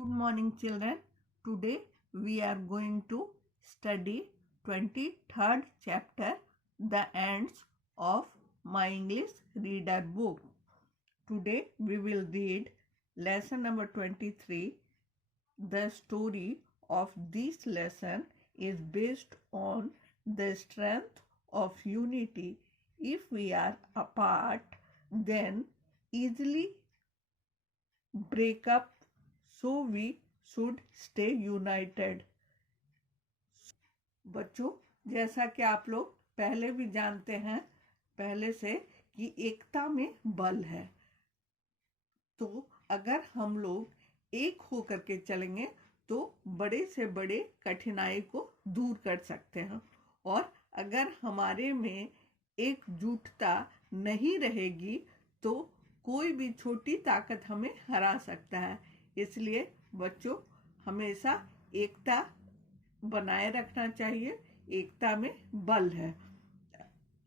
Good morning, children. Today we are going to study 23rd chapter, The Ants of My English Reader book. Today we will read lesson number 23. The story of this lesson is based on the strength of unity. If we are apart, then easily break up, so we should stay united. बच्चों, जैसा कि आप लोग पहले भी जानते हैं पहले से कि एकता में बल है, तो अगर हम लोग एक होकर के चलेंगे तो बड़े से बड़े कठिनाई को दूर कर सकते हैं। और अगर हमारे में एकजुटता नहीं रहेगी तो कोई भी छोटी ताकत हमें हरा सकता है। इसलिए बच्चों, हमेशा एकता बनाए रखना चाहिए। एकता में बल है।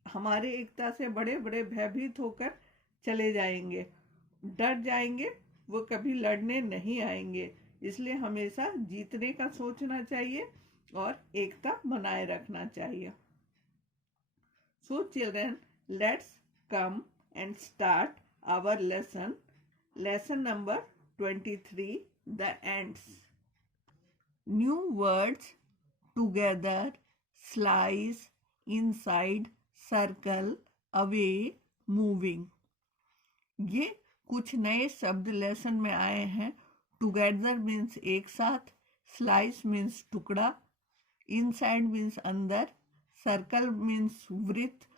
हमारे एकता से बड़े बड़े भयभीत होकर चले जाएंगे, डर जाएंगे, वो कभी लड़ने नहीं आएंगे। इसलिए हमेशा जीतने का सोचना चाहिए और एकता बनाए रखना चाहिए। So children, let's come and start our lesson. Lesson number 23, The Ants. New words together, slice, inside, circle, away, moving. ये कुछ नए शब्द लेसन में आए हैं। टुगेदर मीन्स एक साथ, स्लाइस मीन्स टुकड़ा, इनसाइड मीन्स अंदर, सर्कल मीन्स वृत्त,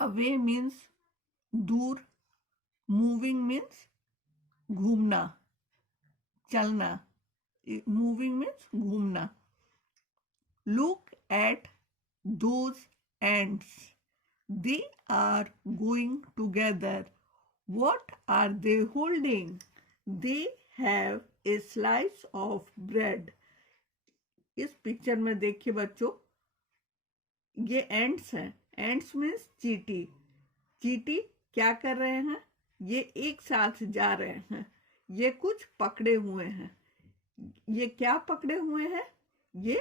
अवे मीन्स दूर, मूविंग मीन्स घूमना, चलना। मूविंग मीन्स घूमना। Look at those ants, they are going together. What are they holding? They have a slice of bread. इस पिक्चर में देखिए बच्चों, ये एंड्स हैं। एंड्स मीन्स चींटी। चींटी क्या कर रहे हैं? ये एक साथ जा रहे हैं। ये कुछ पकड़े हुए हैं। ये क्या पकड़े हुए हैं? ये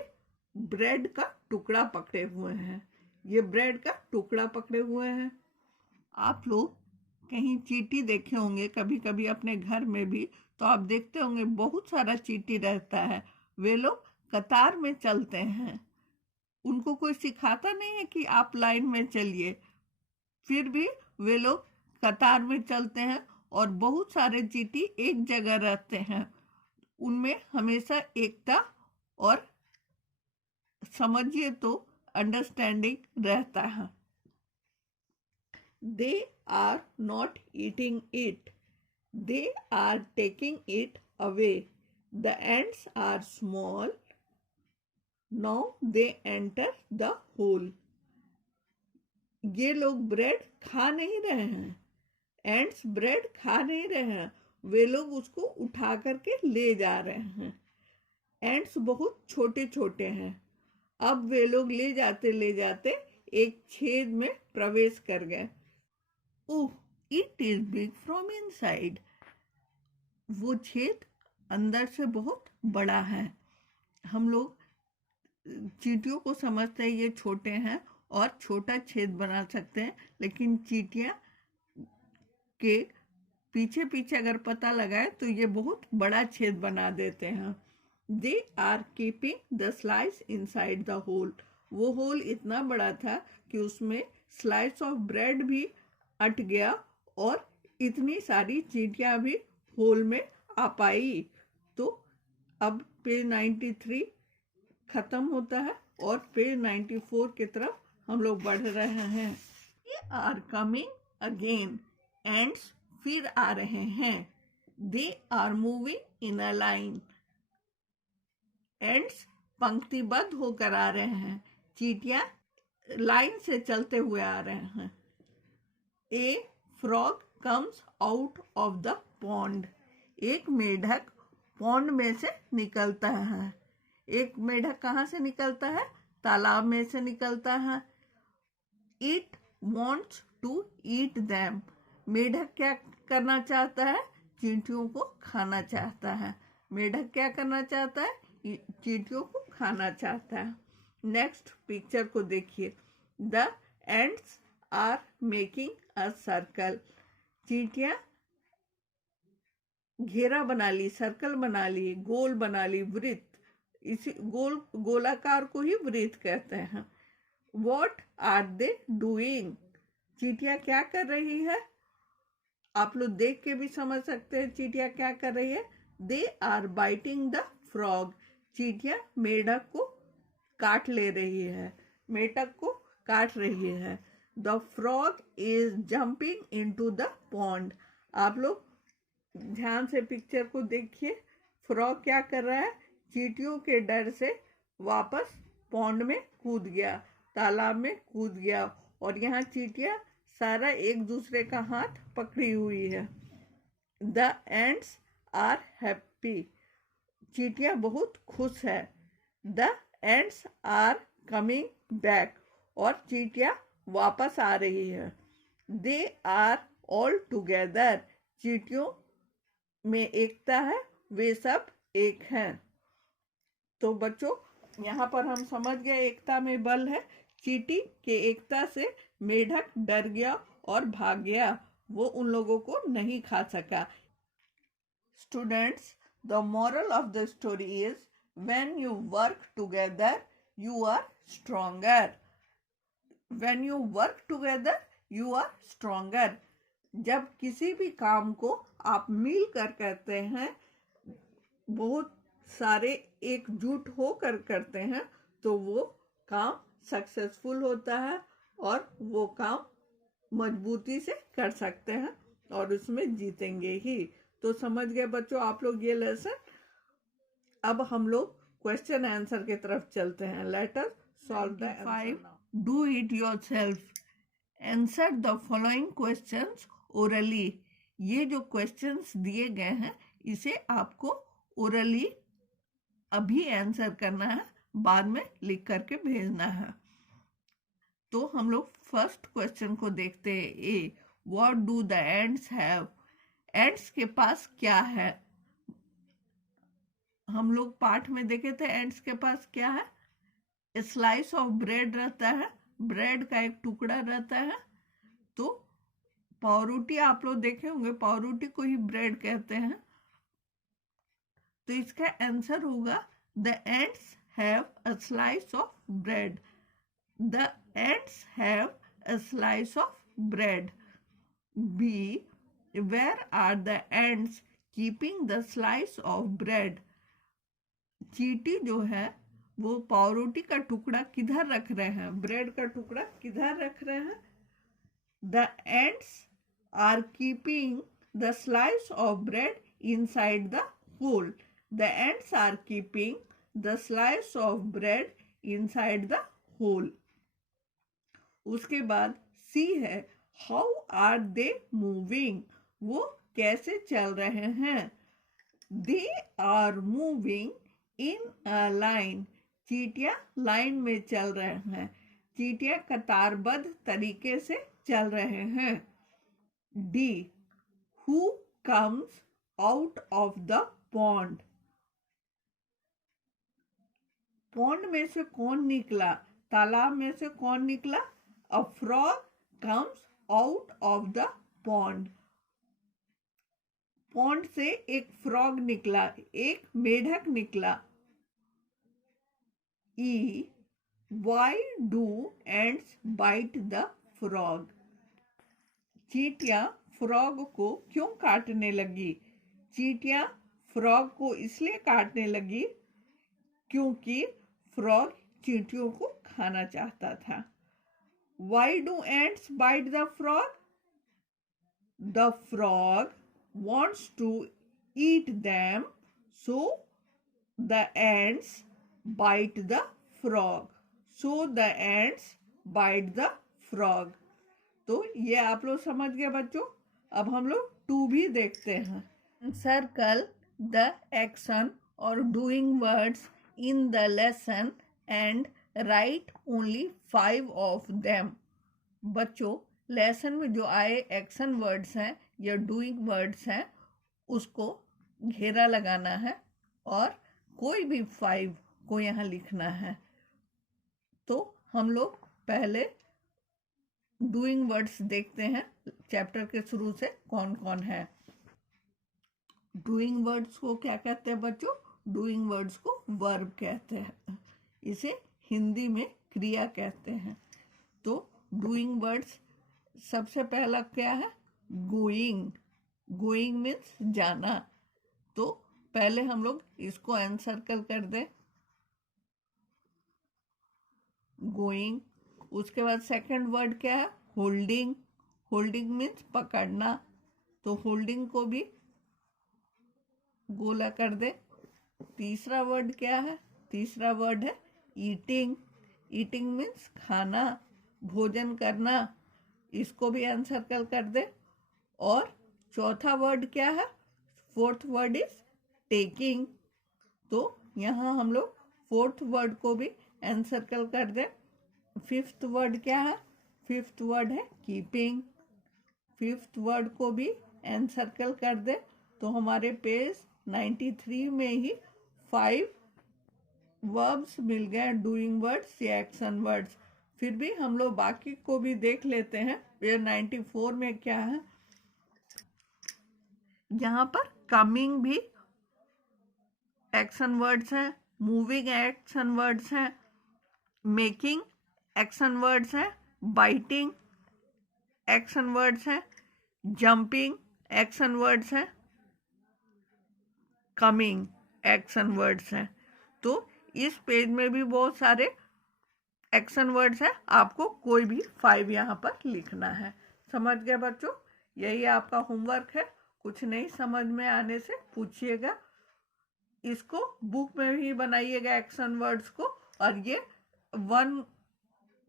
ब्रेड का टुकड़ा पकड़े हुए हैं। ये ब्रेड का टुकड़ा पकड़े हुए हैं। आप लोग कहीं चींटी देखे होंगे कभी कभी अपने घर में भी, तो आप देखते होंगे बहुत सारा चींटी रहता है। वे लोग कतार में चलते हैं। उनको कोई सिखाता नहीं है कि आप लाइन में चलिए, फिर भी वे लोग कतार में चलते हैं और बहुत सारे चींटी एक जगह रहते हैं। उनमें हमेशा एकता और समझिए तो अंडरस्टैंडिंग रहता है। They are not eating it. They are taking it away. The ants are small. Now they enter the hole. ये लोग ब्रेड खा नहीं रहे हैं। एंड्स ब्रेड खा नहीं रहे हैं। वे लोग उसको उठा करके ले जा रहे हैं। एंड्स बहुत छोटे छोटे हैं। अब वे लोग ले जाते एक छेद में प्रवेश कर गए। Oh, it is big from inside. वो छेद अंदर से बहुत बड़ा है। हम लोग चींटियों को समझते हैं ये छोटे हैं और छोटा छेद बना सकते हैं, लेकिन चींटियां के पीछे पीछे अगर पता लगाए तो ये बहुत बड़ा छेद बना देते हैं। They are keeping the slice inside the hole. वो होल इतना बड़ा था कि उसमें स्लाइस ऑफ ब्रेड भी अट गया और इतनी सारी चींटियां भी होल में आ पाई। तो अब पेज 93 खत्म होता है और पेज 94 की तरफ हम लोग बढ़ रहे हैं। They are coming again. Ants फिर आ रहे हैं। They are moving in a line. Ants पंक्तिबद्ध होकर आ रहे हैं। चींटियां लाइन से चलते हुए आ रहे हैं। ए frog comes out of the pond. एक मेढक पॉन्ड में से निकलता है। एक मेढक कहाँ से निकलता है? तालाब में से निकलता है। It wants to eat them. मेढक क्या करना चाहता है? चींटियों को खाना चाहता है। मेढक क्या करना चाहता है? चींटियों को खाना चाहता है। नेक्स्ट पिक्चर को देखिए। The ants are making a circle. चींटियां घेरा बना ली, सर्कल बना ली, गोल बना ली, वृत्त। इसी गोलाकार को ही वृत्त कहते हैं। What are they doing? चींटियां क्या कर रही है? आप लोग देख के भी समझ सकते हैं चींटियां क्या कर रही है। They are biting the frog. चींटियां मेढक को काट ले रही है, मेढक को काट रही है। The frog is jumping into the pond. आप लोग ध्यान से पिक्चर को देखिए। फ्रॉग क्या कर रहा है? चींटियों के डर से वापस पॉन्ड में कूद गया, तालाब में कूद गया। और यहाँ चींटियां सारा एक दूसरे का हाथ पकड़ी हुई है। The ants are happy. चींटियां बहुत खुश है। The ants are coming back. और चींटियां वापस आ रही है। They are all together. चींटियों में एकता है, वे सब एक हैं। तो बच्चों यहाँ पर हम समझ गए एकता में बल है। चींटी के एकता से मेढक डर गया और भाग गया, वो उन लोगों को नहीं खा सका। Students, the moral of the story is when you work together you are stronger. When you work together you are stronger. जब किसी भी काम को आप मिल कर करते हैं, बहुत सारे एकजुट होकर करते हैं, तो वो काम सक्सेसफुल होता है और वो काम मजबूती से कर सकते हैं और उसमें जीतेंगे ही। तो समझ गए बच्चों आप लोग ये लेसन। अब हम लोग क्वेश्चन आंसर की तरफ चलते हैं। Let us solve the 5 do it yourself. Answer the following questions orally. ये जो क्वेश्चंस दिए गए हैं इसे आपको ओरली अभी आंसर करना है, बाद में लिख करके भेजना है। तो हम लोग फर्स्ट क्वेश्चन को देखते हैं। A, what do the ends have. Ends के पास क्या है? हम लोग पाठ में देखे थे एंड्स के पास क्या है? स्लाइस ऑफ ब्रेड रहता है, ब्रेड का एक टुकड़ा रहता है। तो पावरोटी आप लोग देखे होंगे, पावरोटी को ही ब्रेड कहते हैं। तो इसका आंसर होगा the ends have a slice of bread. The ends have a slice of bread. B, where are the ants keeping the slice of bread. चींटी जो है वो पावरोटी का टुकड़ा किधर रख रहे हैं? ब्रेड का टुकड़ा किधर रख रहे हैं? The ends are keeping the slice of bread inside the hole. The ants are keeping the slice of bread inside the hole. उसके बाद C है, how are they moving? वो कैसे चल रहे हैं? They are moving in a line. चींटियां line में चल रहे हैं। चींटियां कतारबद्ध तरीके से चल रहे हैं। D, who comes out of the pond? Pond में से कौन निकला? तालाब में से कौन निकला? A frog comes out of the pond. Pond से एक फ्रॉग निकला, एक मेढक निकला। E, why do ants bite the frog? चींटियां फ्रॉग को क्यों काटने लगी? चींटियां फ्रॉग को इसलिए काटने लगी क्योंकि फ्रॉग चींटियों को खाना चाहता था। Why do ants bite the frog? The frog wants to eat them, so the ants bite the frog. So the ants bite the frog. तो ये आप लोग समझ गए बच्चों। अब हम लोग 2 भी देखते हैं। सर्कल द एक्शन और doing words in the lesson and right only 5 of them. बच्चों लेसन में जो आए एक्शन वर्ड्स हैं या डूइंग वर्ड्स हैं उसको घेरा लगाना है और कोई भी 5 को यहाँ लिखना है। तो हम लोग पहले डूइंग वर्ड्स देखते हैं चैप्टर के शुरू से कौन कौन है। डूइंग वर्ड्स को क्या कहते हैं बच्चों? डूइंग वर्ड्स को वर्ब कहते हैं, इसे हिंदी में क्रिया कहते हैं। तो डूइंग वर्ड्स सबसे पहला क्या है? गोइंग। गोइंग मीन्स जाना। तो पहले हम लोग इसको एनसर्कल कर दें, गोइंग। उसके बाद सेकंड वर्ड क्या है? होल्डिंग। होल्डिंग मीन्स पकड़ना, तो होल्डिंग को भी गोला कर दे। तीसरा वर्ड क्या है? तीसरा वर्ड है ईटिंग। ईटिंग मीन्स खाना, भोजन करना, इसको भी एनसर्कल कर दे। और चौथा वर्ड क्या है? Fourth word is taking. तो यहाँ हम लोग फोर्थ वर्ड को भी एनसर्कल कर दे। फिफ्थ वर्ड क्या है? फिफ्थ वर्ड है कीपिंग। फिफ्थ वर्ड को भी एनसर्कल कर दे। तो हमारे पेज 93 में ही 5 वर्ब्स मिल गए, डूइंग वर्ड्स या एक्शन वर्ड्स। फिर भी हम लोग बाकी को भी देख लेते हैं। पेज 94 में क्या है? यहाँ पर कमिंग भी एक्शन वर्ड्स हैं, मूविंग एक्शन वर्ड्स हैं, मेकिंग एक्शन वर्ड्स हैं, बाइटिंग एक्शन वर्ड्स हैं, जंपिंग एक्शन वर्ड्स हैं, कमिंग एक्शन वर्ड्स हैं। तो इस पेज में भी बहुत सारे एक्शन वर्ड्स हैं, आपको कोई भी 5 यहाँ पर लिखना है। समझ गए बच्चों? यही आपका होमवर्क है। कुछ नहीं समझ में आने से पूछिएगा। इसको बुक में ही बनाइएगा एक्शन वर्ड्स को, और ये 1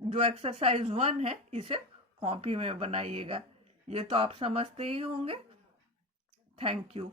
जो एक्सरसाइज 1 है इसे कॉपी में बनाइएगा। ये तो आप समझते ही होंगे। Thank you.